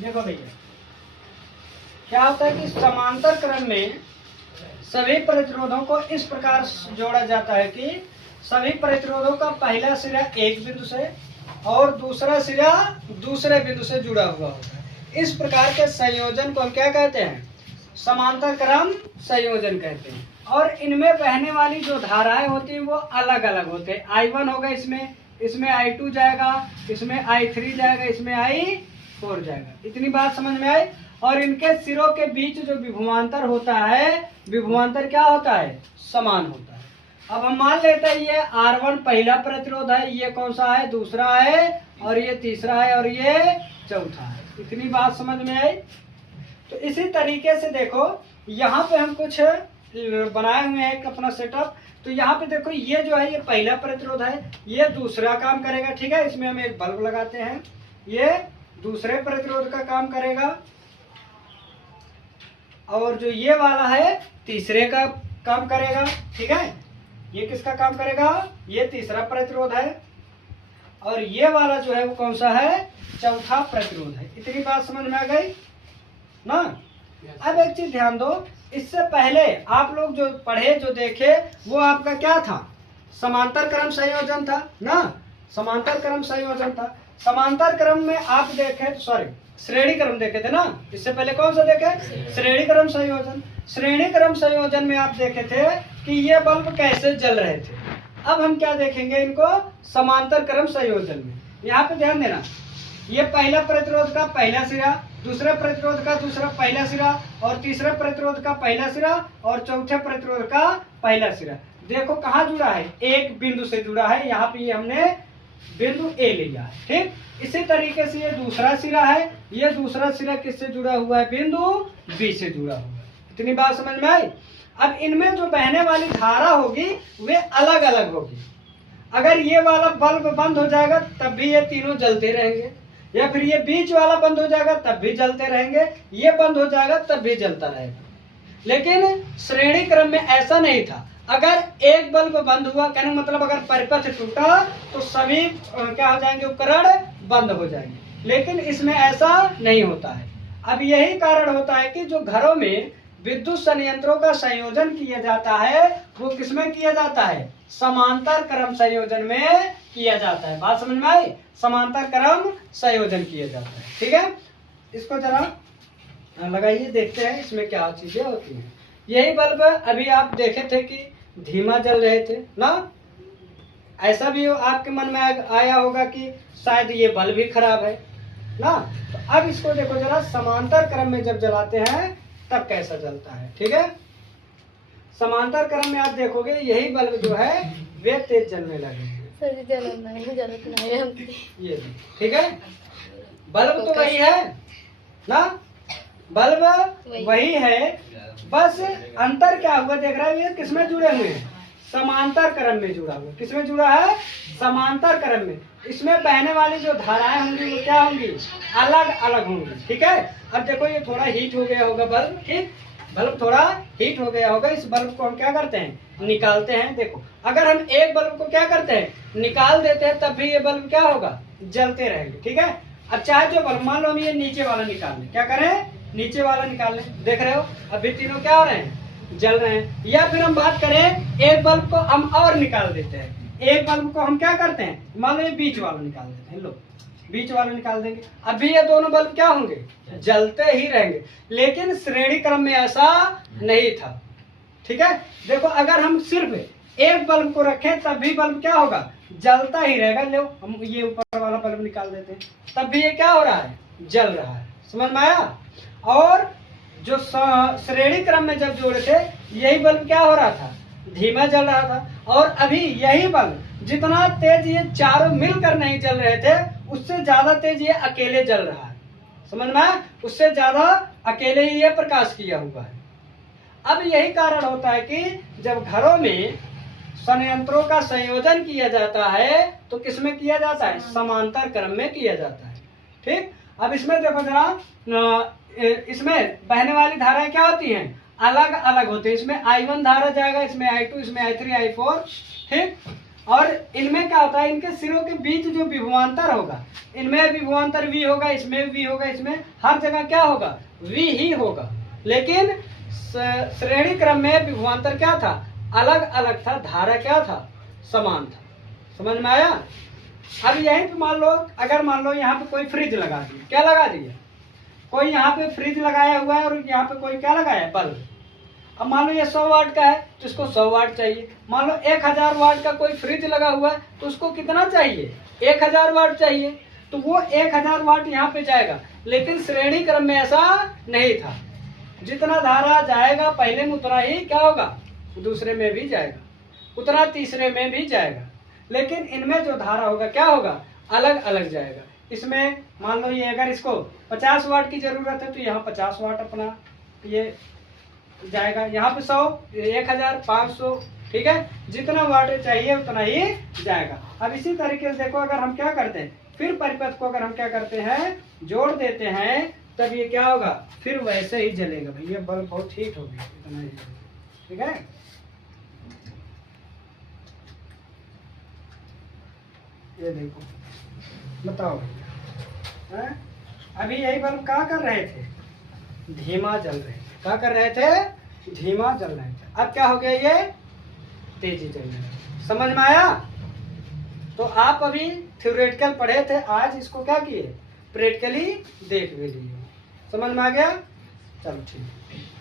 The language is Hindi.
देखो भैया क्या होता है कि समांतर क्रम में सभी प्रतिरोधों को इस प्रकार जोड़ा जाता है कि सभी प्रतिरोधों का पहला सिरा एक बिंदु से और दूसरा सिरा दूसरे बिंदु से जुड़ा हुआ होता है। इस प्रकार के संयोजन को हम क्या कहते हैं? समांतर क्रम संयोजन कहते हैं। और इनमें बहने वाली जो धाराएं होती हैं वो अलग अलग होते हैं। I1 होगा, इसमें I2 जाएगा, इसमें I3 जाएगा, इसमें I4 जाएगा। इतनी बात समझ में आई। और इनके सिरों के बीच जो विभवांतर होता है, विभवांतर क्या होता है? समान होता है। अब हम मान लेते हैं ये R1 पहला प्रतिरोध है, ये कौन सा है? दूसरा है, और ये तीसरा है, और ये चौथा है। इतनी बात समझ में आई। तो इसी तरीके से देखो यहाँ पे हम कुछ बनाए हुए हैं एक अपना सेटअप। तो यहाँ पे देखो ये जो है ये पहला प्रतिरोध है, ये दूसरा काम करेगा, ठीक है। इसमें हम एक बल्ब लगाते हैं, ये दूसरे प्रतिरोध का काम करेगा। और जो ये वाला है तीसरे का काम करेगा, ठीक है। ये किसका काम करेगा? ये तीसरा प्रतिरोध है। और ये वाला जो है वो कौन सा है? चौथा प्रतिरोध है। इतनी बात समझ में आ गई ना? अब एक चीज ध्यान दो, इससे पहले आप लोग जो पढ़े जो देखे वो आपका क्या था? समांतर क्रम संयोजन था ना? समांतर क्रम संयोजन था। समांतर क्रम में आप देखे, सॉरी श्रेणी क्रम देखे थे ना? इससे पहले कौन सा देखे? श्रेणी क्रम संयोजन। श्रेणी क्रम संयोजन में आप देखे थे कि ये बल्ब कैसे जल रहे थे। अब हम क्या देखेंगे इनको? समांतर क्रम संयोजन में। यहाँ पे ध्यान देना, ये पहला प्रतिरोध का पहला सिरा, दूसरे प्रतिरोध का दूसरा पहला सिरा, और तीसरे प्रतिरोध का पहला सिरा, और चौथे प्रतिरोध का पहला सिरा। देखो कहाँ जुड़ा है? एक बिंदु से जुड़ा है। यहाँ पे हमने बिंदु ए लिया है, ठीक। इसी तरीके से ये दूसरा सिरा है, ये दूसरा सिरा किससे जुड़ा हुआ है? बिंदु बी से जुड़ा हुआ है। इतनी बात समझ में आई। अब इनमें जो बहने वाली धारा होगी वे अलग अलग होगी। अगर ये वाला बल्ब बंद हो जाएगा तब भी ये तीनों जलते रहेंगे, या फिर ये बीच वाला बंद हो जाएगा तब भी जलते रहेंगे, ये बंद हो जाएगा तब भी जलता रहेगा। लेकिन श्रेणी क्रम में ऐसा नहीं था। अगर एक बल्ब बंद हुआ, कहने मतलब अगर परिपथ टूटा तो सभी क्या हो जाएंगे? उपकरण बंद हो जाएंगे। लेकिन इसमें ऐसा नहीं होता है। अब यही कारण होता है कि जो घरों में विद्युत संयंत्रों का संयोजन किया जाता है वो किसमें किया जाता है? समांतर क्रम संयोजन में किया जाता है। बात समझ में आई? समांतर क्रम संयोजन किया जाता है, ठीक है। इसको जरा लगाइए, देखते हैं इसमें क्या चीजें होती हैं। यही बल्ब अभी आप देखे थे कि धीमा जल रहे थे ना? ऐसा भी आपके मन में आया होगा कि शायद ये बल्ब ही खराब है ना? तो अब इसको देखो जरा, समांतर क्रम में जब जलाते हैं तब कैसा जलता है, ठीक है। समांतर क्रम में आप देखोगे यही बल्ब जो है वे तेज जलने लगेंगे। ये ठीक है, बल्ब तो वही है ना? बल्ब वही है, बस अंतर क्या हुआ देख रहा है? ये किसमें जुड़े हुए हैं? समांतर क्रम में जुड़ा हुआ। किसमें जुड़ा है? समांतर क्रम में। इसमें बहने वाली जो धाराएं होंगी वो क्या होंगी? अलग अलग होंगी, ठीक है। अब देखो ये थोड़ा हीट हो गया होगा बल्ब, ठीक। बल्ब थोड़ा हीट हो गया होगा। इस बल्ब को हम क्या करते हैं? निकालते हैं। देखो अगर हम एक बल्ब को क्या करते हैं? निकाल देते हैं, तब भी ये बल्ब क्या होगा? जलते रहेंगे, ठीक है। अब चाहे जो बल्ब, मान लो हम ये नीचे वाला निकाल लें, क्या करें? नीचे वाला निकाल लें। देख रहे हो अभी तीनों क्या हो रहे हैं? जल रहे हैं। या फिर हम बात करें एक बल्ब को हम और निकाल देते हैं। एक बल्ब को हम क्या करते हैं? मान लो ये बीच वाला निकाल देते हैं, लो बीच वाला निकाल देंगे। अभी ये दोनों बल्ब क्या होंगे? जलते ही रहेंगे। लेकिन श्रेणी क्रम में ऐसा नहीं था, ठीक है। देखो अगर हम सिर्फ एक बल्ब को रखें तब भी बल्ब क्या होगा? जलता ही रहेगा। लो हम ये ऊपर वाला बल्ब निकाल देते हैं, तब भी ये क्या हो रहा है? जल रहा है। समझ में आया? और जो श्रेणी क्रम में जब जोड़े थे यही बल्ब क्या हो रहा था? धीमा जल रहा था। और अभी यही बल्ब जितना तेज ये चारों मिलकर नहीं जल रहे थे उससे ज्यादा तेज ये अकेले जल रहा है। समझ में आया? उससे ज्यादा अकेले ही ये प्रकाश किया हुआ है। अब यही कारण होता है कि जब घरों में संयंत्रों का संयोजन किया जाता है तो किसमें किया जाता है? समांतर क्रम में किया जाता है, ठीक। अब इसमें देखो जरा, इसमें बहने वाली धाराएं क्या होती हैं? अलग अलग होती है। इसमें I1 धारा जाएगा, इसमें I2, इसमें I3, I4, ठीक। और इनमें क्या होता है, इनके सिरों के बीच जो विभवांतर होगा, इनमें विभवांतर v होगा, इसमें v होगा, इसमें हर जगह क्या होगा, v ही होगा। लेकिन श्रेणी क्रम में विभवांतर क्या था, अलग अलग था, धारा क्या था, समान था। समझ में आया। अब यहीं पे मान लो, अगर मान लो यहाँ पे कोई फ्रिज लगा दिया, क्या लगा दिया, कोई यहाँ पे फ्रिज लगाया हुआ है और यहाँ पे कोई क्या लगाया है, बल्ब। अब मान लो ये 100 वाट का है तो इसको 100 वाट चाहिए। मान लो 1000 वाट का कोई फ्रिज लगा हुआ है तो उसको कितना चाहिए, 1000 वाट चाहिए। तो वो 1000 वाट यहाँ पे जाएगा। लेकिन श्रेणी क्रम में ऐसा नहीं था, जितना धारा जाएगा पहले में उतना ही क्या होगा, दूसरे में भी जाएगा, उतना तीसरे में भी जाएगा। लेकिन इनमें जो धारा होगा क्या होगा, अलग अलग जाएगा। इसमें मान लो ये अगर इसको 50 वाट की जरूरत है तो यहाँ 50 वाट अपना ये जाएगा, यहाँ पे 100, 1000, 500, ठीक है, जितना वाट चाहिए उतना ही जाएगा। अब इसी तरीके से देखो, अगर हम क्या करते हैं, फिर परिपथ को अगर हम क्या करते हैं, जोड़ देते हैं, तब ये क्या होगा, फिर वैसे ही जलेगा। भैया बल्ब बहुत हीट होगी, इतना ही, ठीक है। ये देखो, बताओ भैया, अभी यही बल्ब क्या कर रहे थे, धीमा जल रहे थे, क्या कर रहे थे, धीमा जल रहे थे। अब क्या हो गया, ये तेजी जल रहा है। समझ में आया। तो आप अभी थ्योरेटिकल पढ़े थे, आज इसको क्या किए, प्रैक्टिकली देख भी लिए। समझ में आ गया, चलो ठीक है।